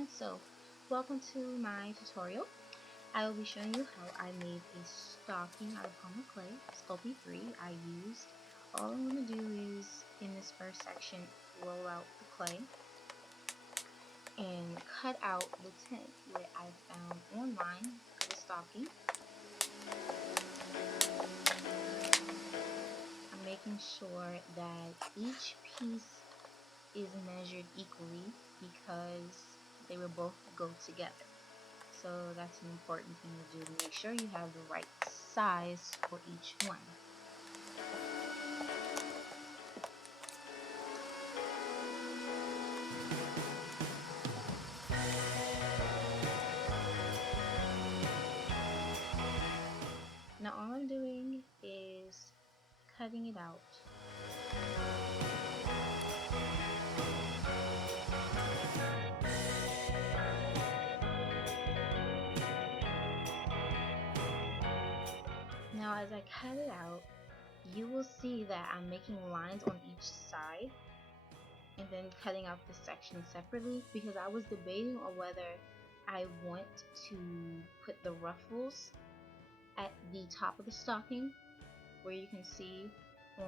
everyone, so welcome to my tutorial. I will be showing you how I made a stocking out of polymer clay, Sculpey 3. All I'm going to do is, in this first section, roll out the clay and cut out the template I found online for the stocking. I'm making sure that each piece is measured equally because they will both go together. So that's an important thing to do, to make sure you have the right size for each one. Now all I'm doing is cutting it out. Now as I cut it out, you will see that I'm making lines on each side and then cutting out the section separately, because I was debating on whether I want to put the ruffles at the top of the stocking, where you can see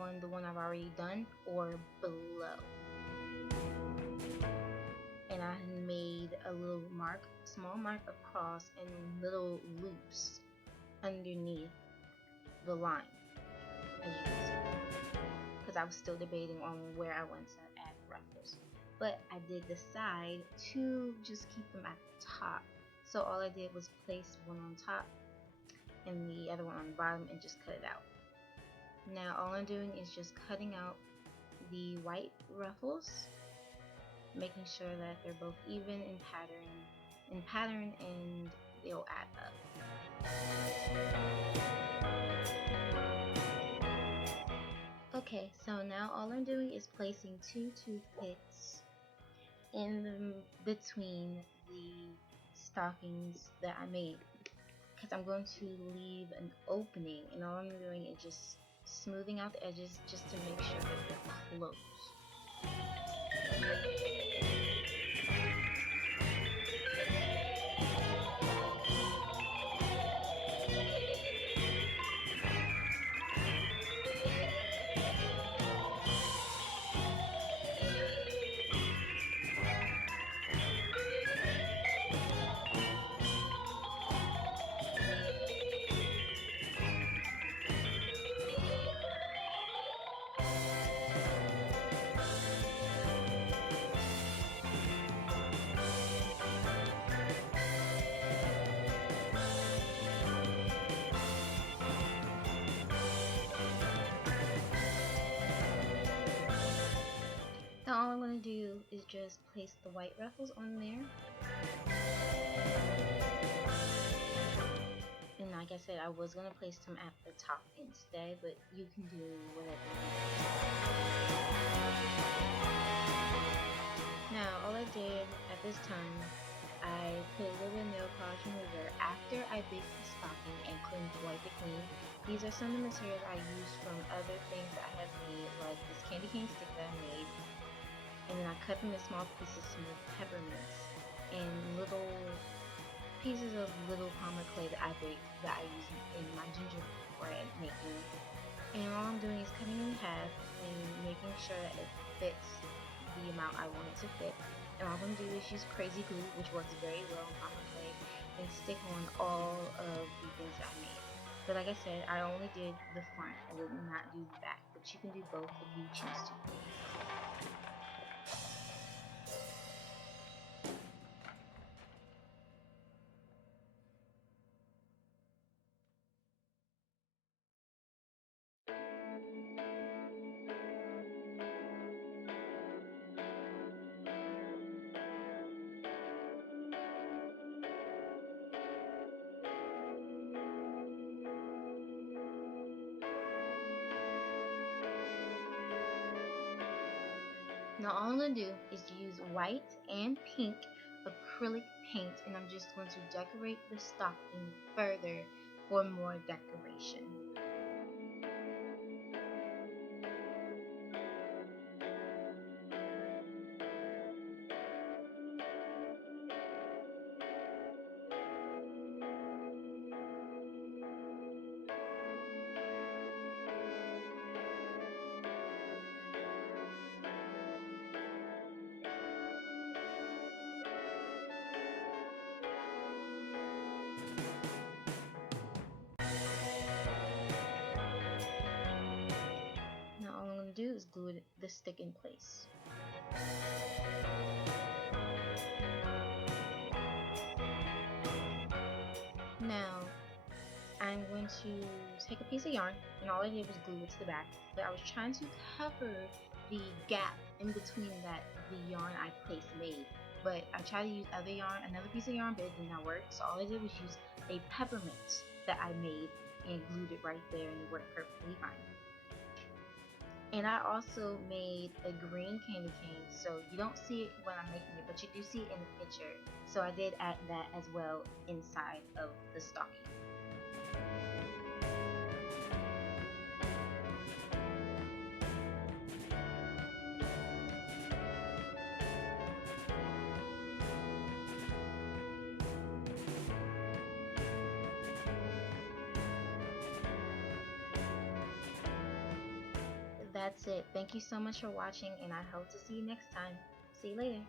on the one I've already done, or below. And I made a little mark, small mark across, and little loops underneath the line, as you can see, because I was still debating on where I want to add ruffles. But I did decide to just keep them at the top, so all I did was place one on top and the other one on the bottom and just cut it out. Now all I'm doing is just cutting out the white ruffles, making sure that they're both even in pattern and they'll add up. Okay, so now all I'm doing is placing 2 toothpicks in between the stockings that I made, because I'm going to leave an opening, and all I'm doing is just smoothing out the edges just to make sure that they're closed. Now all I'm going to do is just place the white ruffles on there. And like I said, I was going to place them at the top instead, but you can do whatever you want. Now all I did at this time, I put a little bit of nail polish remover after I baked the stocking and wiped it clean. These are some of the materials I used from other things that I have made, like this candy cane stick that I made. And then I cut them in small pieces with peppermints and little pieces of little polymer clay that I baked, that I use in my gingerbread making. And all I'm doing is cutting it in half and making sure that it fits the amount I want it to fit. And all I'm going to do is use crazy glue, which works very well on polymer clay, and stick on all of the things that I made. But like I said, I only did the front. I did not do the back, but you can do both if you choose to. Now all I'm going to do is use white and pink acrylic paint, and I'm just going to decorate the stocking further for more decoration. stick in place. Now, I'm going to take a piece of yarn, and all I did was glue it to the back, but I was trying to cover the gap in between that the yarn I placed made. But I tried to use another piece of yarn, but it did not work. So all I did was use a peppermint that I made and glued it right there, and it worked perfectly fine. And I also made a green candy cane, so you don't see it when I'm making it, but you do see it in the picture. So I did add that as well inside of the stocking. That's it. Thank you so much for watching, and I hope to see you next time. See you later.